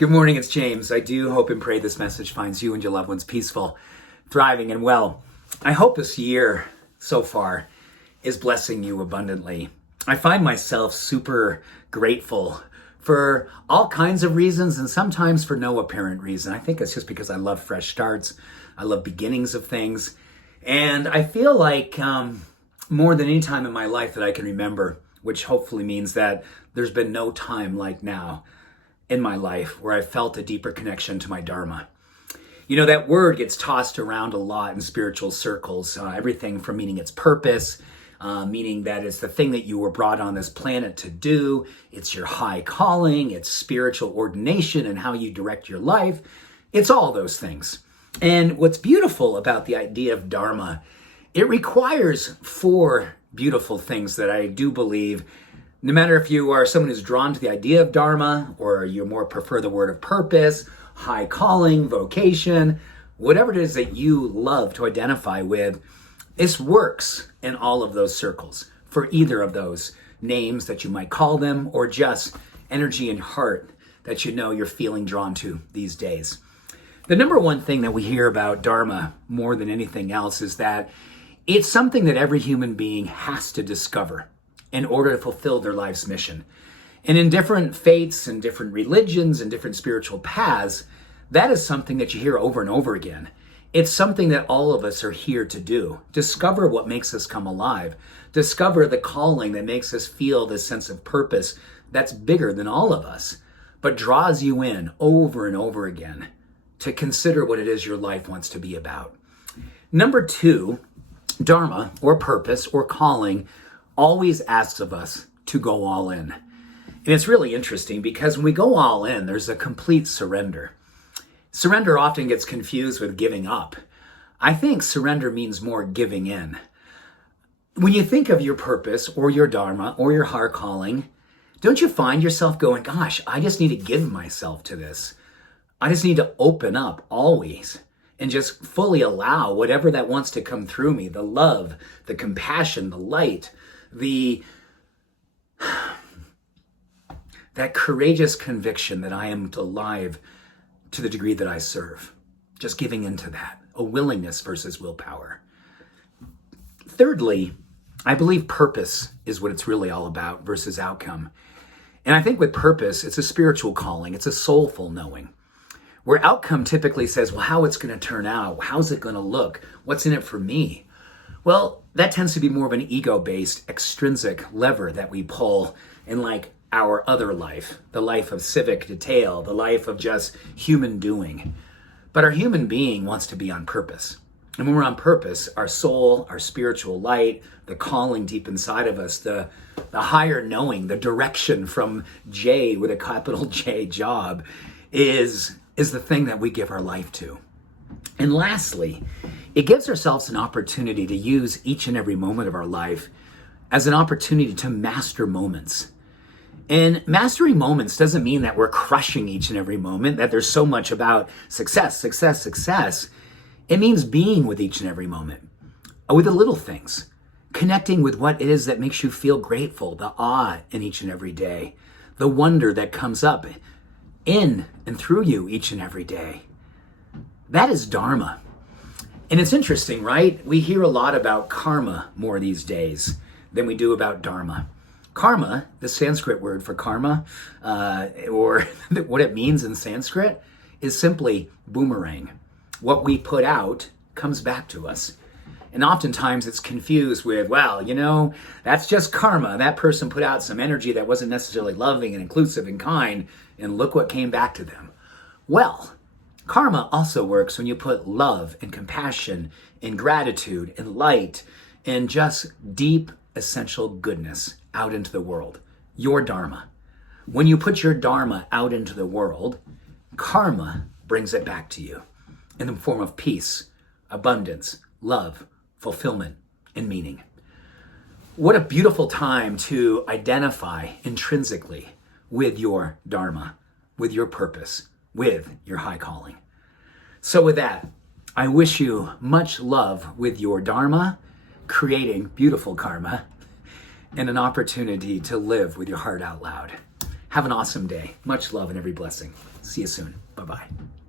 Good morning, it's James. I do hope and pray this message finds you and your loved ones peaceful, thriving, and well. I hope this year so far is blessing you abundantly. I find myself super grateful for all kinds of reasons and sometimes for no apparent reason. I think it's just because I love fresh starts. I love beginnings of things. And I feel like more than any time in my life that I can remember, which hopefully means that there's been no time like now in my life where I felt a deeper connection to my Dharma. You know, that word gets tossed around a lot in spiritual circles, everything from meaning its purpose, meaning that it's the thing that you were brought on this planet to do. It's your high calling, it's spiritual ordination and how you direct your life. It's all those things. And what's beautiful about the idea of Dharma, it requires four beautiful things that I do believe, no matter if you are someone who's drawn to the idea of Dharma or you more prefer the word of purpose, high calling, vocation, whatever it is that you love to identify with, this works in all of those circles for either of those names that you might call them or just energy and heart that you know you're feeling drawn to these days. The number one thing that we hear about Dharma more than anything else is that it's something that every human being has to discover in order to fulfill their life's mission. And in different faiths and different religions and different spiritual paths, that is something that you hear over and over again. It's something that all of us are here to do. Discover what makes us come alive. Discover the calling that makes us feel this sense of purpose that's bigger than all of us, but draws you in over and over again to consider what it is your life wants to be about. Number two, Dharma or purpose or calling always asks of us to go all in. And it's really interesting because when we go all in, there's a complete surrender. Surrender often gets confused with giving up. I think surrender means more giving in. When you think of your purpose or your Dharma or your higher calling, don't you find yourself going, gosh, I just need to give myself to this. I just need to open up always and just fully allow whatever that wants to come through me, the love, the compassion, the light, that courageous conviction that I am alive to the degree that I serve. Just giving into that, a willingness versus willpower. Thirdly, I believe purpose is what it's really all about versus outcome. And I think with purpose, it's a spiritual calling. It's a soulful knowing. Where outcome typically says, well, how it's going to turn out, how's it going to look, what's in it for me? Well, that tends to be more of an ego-based extrinsic lever that we pull in like our other life, the life of civic detail, the life of just human doing. But our human being wants to be on purpose. And when we're on purpose, our soul, our spiritual light, the calling deep inside of us, the higher knowing, the direction from J with a capital J job is the thing that we give our life to. And lastly, it gives ourselves an opportunity to use each and every moment of our life as an opportunity to master moments. And mastering moments doesn't mean that we're crushing each and every moment, that there's so much about success, success, success. It means being with each and every moment, with the little things, connecting with what it is that makes you feel grateful, the awe in each and every day, the wonder that comes up in and through you each and every day. That is Dharma. And it's interesting, right? We hear a lot about karma more these days than we do about Dharma. Karma, the Sanskrit word for karma, or what it means in Sanskrit, is simply boomerang. What we put out comes back to us. And oftentimes it's confused with, well, you know, that's just karma. That person put out some energy that wasn't necessarily loving and inclusive and kind, and look what came back to them. Well, karma also works when you put love and compassion and gratitude and light and just deep, essential goodness out into the world. Your Dharma. When you put your Dharma out into the world, karma brings it back to you in the form of peace, abundance, love, fulfillment, and meaning. What a beautiful time to identify intrinsically with your Dharma, with your purpose, with your high calling. So with that, I wish you much love with your Dharma, creating beautiful karma, and an opportunity to live with your heart out loud. Have an awesome day. Much love and every blessing. See you soon. Bye-bye.